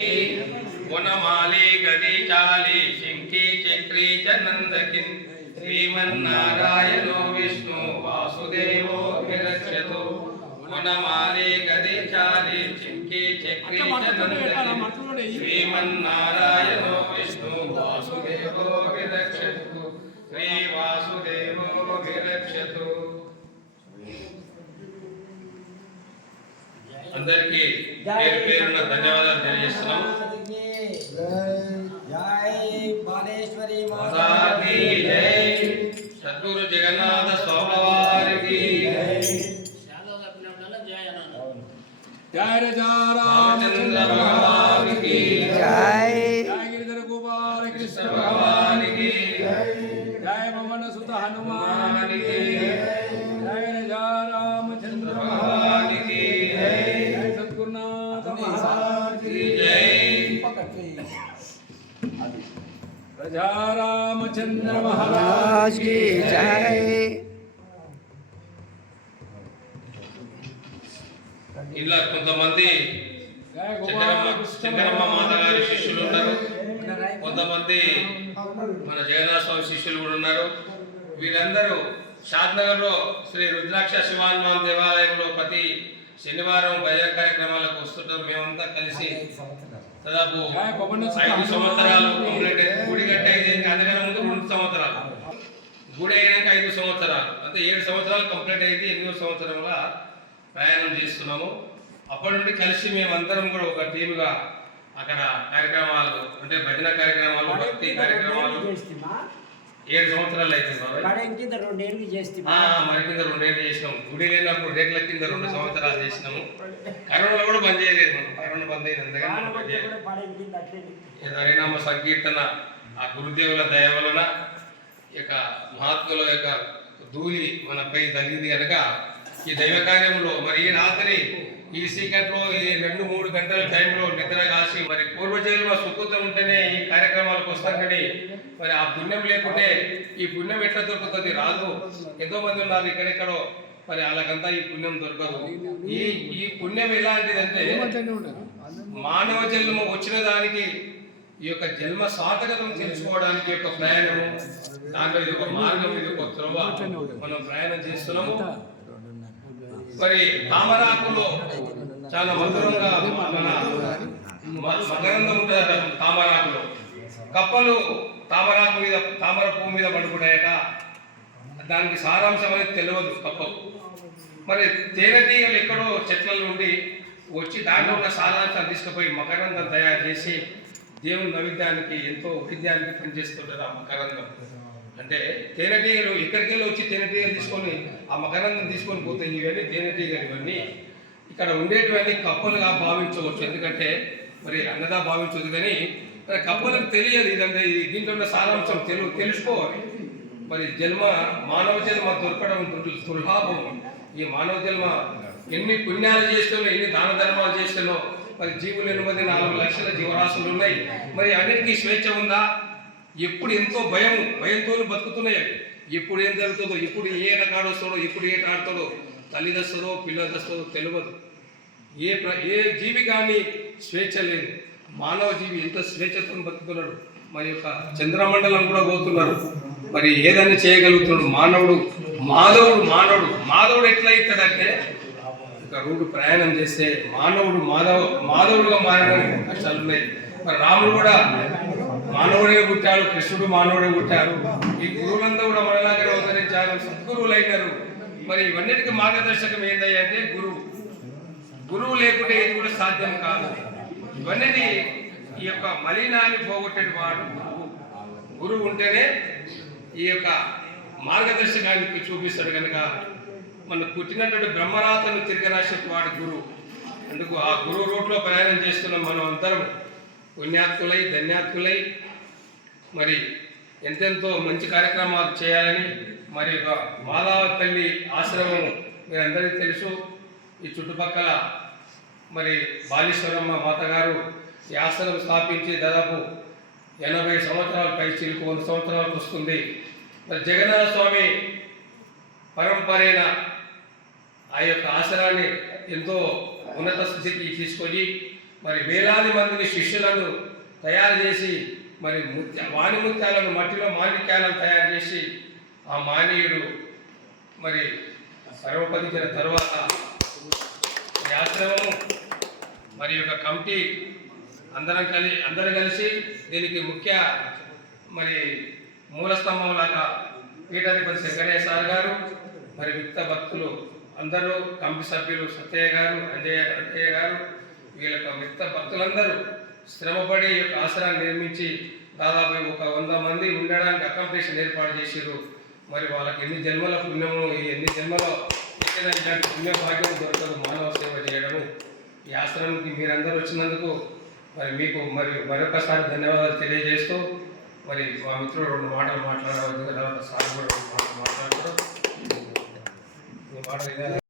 वनमाली गदी चाली शिंकी चक्री च नंदकिन श्रीमन्नारायणो विष्णु वासुदेवो विरक्षतु वनमाली गदी चाली शिंकी चक्री च नंदकिन श्रीमन्नारायणो विष्णु वासुदेवो विरक्षतु श्री वासुदेवो विरक्षतु అందరికీ పేరు పేరున ధన్యవాదాలు తెలియజేస్తున్నాం. సద్గురు జగన్నాథ స్వామి వారికి జయ రామచంద్ర భగవానికి జయ గిరిధర గోపాల కృష్ణ భగవానికి జయ పవన సుత హనుమానికి జయ రామచంద్ర భగవానికి జయ సద్గురునాథ మహారాజ్ की प्रजा रामचंद्र महाराज की जय. ఇలా కొంతమంది శంకరమ్మ మాత గారి శిష్యులు ఉన్నారు, కొంతమంది మన జగన్నాథ స్వామి శిష్యులు కూడా ఉన్నారు. వీరందరూ షాద్నగర్ లో శ్రీ రుద్రాక్ష శివాన్మాన్ దేవాలయంలో ప్రతి శనివారం భజన కార్యక్రమాలకు వస్తుంటారు. మేమంతా కలిసి దాదాపు 5 సంవత్సరాలు కంప్లీట్ అయింది. గుడి కట్టేది అంతకన్నా ముందు 2 సంవత్సరాలు, గుడి అయినాక 5 సంవత్సరాలు, అంటే 7 సంవత్సరాలు కంప్లీట్ అయింది. 8వ సంవత్సరంలో ప్రయాణం చేస్తున్నాము. అప్పటి నుండి కలిసి మేమందరం కూడా ఒక టీముగా అక్కడ కార్యక్రమాలు, అంటే భజన కార్యక్రమాలు, భక్తి కార్యక్రమాలు 7 సంవత్సరాలు అవుతుంది. మరి కింద 2 ఏళ్ళు చేసినాము. గుడి లేనప్పుడు రేట్ల కింద 2 సంవత్సరాలు చేసినాము. కరోనా కూడా బంద్ చేయలేదు. మనం కరోనా బంద్ అయింది, అందుకని హరినామ సంకీర్తన ఆ గురుదేవుల దయ వలన యొక్క మహాత్ముల యొక్క ధూళి మనపై తగిలింది కనుక ఈ దైవ కార్యంలో మరి ఈ రాత్రి ఈ సీక్రెట్లో ఈ 2-3 గంటల టైంలో నిద్ర కాసి మరి పూర్వజన్మ సుకృతం ఉంటేనే ఈ కార్యక్రమాలకు వస్తాం. కానీ మరి ఆ పుణ్యం లేకుంటే ఈ పుణ్యం ఎట్లా దొరుకుతుంది? రాదు. ఎంతో మంది ఉన్నారు ఇక్కడెక్కడో, మరి వాళ్ళకంతా ఈ పుణ్యం దొరకదు. ఈ పుణ్యం ఎలాంటిదంటే మానవ జన్మ వచ్చిన దానికి ఈ యొక్క జన్మ సార్థకతను తెలుసుకోవడానికి యొక్క ప్రయాణము, దాంట్లో ఇది ఒక మార్గం, ఇది ఒక త్రోవ మనం ప్రయాణం చేస్తున్నాము. మరి తామరాకులో చాలా మధురంగా మన మకరందం ఉంటుంది. తామరాకులో కప్పలు తామరాకు మీద, తామర పువ్వు మీద పడుకుంటాయట. దానికి సారాంశం అనేది తెలియదు కప్పకు. మరి తేనెటీగలు ఎక్కడో చెట్ల నుండి వచ్చి దాంట్లో ఉన్న సారాంశం తీసుకుపోయి మకరందం తయారు చేసి దేవుని నైవేద్యానికి ఎంతో వైద్యానికి పనిచేస్తుంటారు. ఆ మకరందం అంటే తేనెటీగలు ఎక్కడికి వెళ్ళి వచ్చి తేనెటీగలు తీసుకొని ఆ మకరందం తీసుకొని పోతాయి. ఇవన్నీ తేనెటీగలు, ఇవన్నీ ఇక్కడ ఉండేటివన్నీ కప్పలుగా భావించవచ్చు. ఎందుకంటే మరి అన్నదా భావించదు, కానీ మరి కప్పలకు తెలియదు ఇదంతా. దీంట్లో ఉన్న సారాంశం తెలుసుకోవాలి. మరి జన్మ, మానవ జన్మ దొరకడం దుర్లాభం. ఈ మానవ జన్మ ఎన్ని పుణ్యాలు చేస్తానో, ఎన్ని దాన ధర్మాలు చేస్తానో, మరి జీవులు 4 లక్షల జీవరాశులు ఉన్నాయి. మరి అన్నిటికీ స్వేచ్ఛ ఉందా? ఎప్పుడు ఎంతో భయంతో బతుకుతున్నాయి. ఎప్పుడు ఏం జరుగుతుందో, ఎప్పుడు ఏ రకాడు వస్తాడో, ఎప్పుడు ఏ ఆడతాడో, తల్లి దస్తుందో పిల్ల దస్తుందో తెలియదు. ఏ జీవి కానీ స్వేచ్ఛ లేదు. మానవ జీవి ఎంత స్వేచ్ఛతో బతుకుతున్నాడు. మరి యొక్క చంద్రమండలం కూడా పోతున్నారు. మరి ఏదైనా చేయగలుగుతున్నాడు మానవుడు. మాధవుడు ఎట్లా అవుతాడంటే ఒక రోడ్డు ప్రయాణం చేస్తే మాధవుడుగా మారడానికి కష్టాలు ఉన్నాయి. మరి రాముడు కూడా మానవుడే పుట్టాడు, కృష్ణుడు మానవుడే పుట్టారు. ఈ గురువులంతా కూడా మనలాగానే అవతరించారు, సద్గురువులు అయినారు. మరి ఇవన్నిటికీ మార్గదర్శకం ఏందయ్యా అంటే గురువు లేకుంటే ఇది కూడా సాధ్యం కాదు. ఇవన్నీ ఈ యొక్క మలినాన్ని పోగొట్టేటి వాడు గురువు ఉంటేనే ఈ యొక్క మార్గదర్శకానికి చూపిస్తాడు. కనుక మన పుట్టినటువంటి బ్రహ్మరాతను తిరగరాసే వాడు గురువు. అందుకు ఆ గురువు రూట్లో ప్రయాణం చేస్తున్నాం మనం అందరం. పుణ్యాత్ములై, ధన్యాత్ములై మరి ఎంతెంతో మంచి కార్యక్రమాలు చేయాలని, మరి ఒక మాధవపల్లి ఆశ్రమం మీరందరికీ తెలుసు. ఈ చుట్టుపక్కల మరి బాలీశ్వరమ్మ మాత గారు ఈ ఆశ్రమం స్థాపించి దాదాపు 80 సంవత్సరాలు పైచిలకు 100 సంవత్సరాలకు వస్తుంది. మరి జగన్నాథ స్వామి పరంపరైన ఆ యొక్క ఆశ్రమాన్ని ఎంతో ఉన్నత స్థితికి తీసుకొని మరి వేలాది మందిని శిష్యులను తయారు చేసి మరి వాణిముత్యాలను మట్టిలో మాణిక్యాలను తయారు చేసి ఆ మానీయుడు మరి పరమపదించిన తరువాత ఈ ఆశ్రమము మరి యొక్క కమిటీ అందరూ కలిసి దీనికి ముఖ్య మరి మూలస్తంభం లాగా పీఠాధిపతి శంకరయ్య సార్ గారు మరి మిగతా భక్తులు అందరూ కమిటీ సభ్యులు సత్తయ్య గారు అంజయ్య గారు వీళ్ళ మిగతా భక్తులందరూ శ్రమపడి ఈ యొక్క ఆశ్రయాన్ని నిర్మించి దాదాపు ఒక 100 మంది ఉండడానికి అకామిడేషన్ ఏర్పాటు చేశారు. మరి వాళ్ళకి ఎన్ని జన్మల పుణ్యము, ఎన్ని జన్మలో ఇలాంటి పుణ్య భాగ్యం దొరకదు మానవ సేవ చేయడము. ఈ ఆశ్రమానికి మీరందరూ వచ్చినందుకు మరి మీకు మరి మరొకసారి ధన్యవాదాలు తెలియజేస్తూ మరి మా మిత్రుడు 2 మాటలు మాట్లాడవద్దు, తర్వాత సార్ కూడా 2 మాటలు మాట్లాడతారు.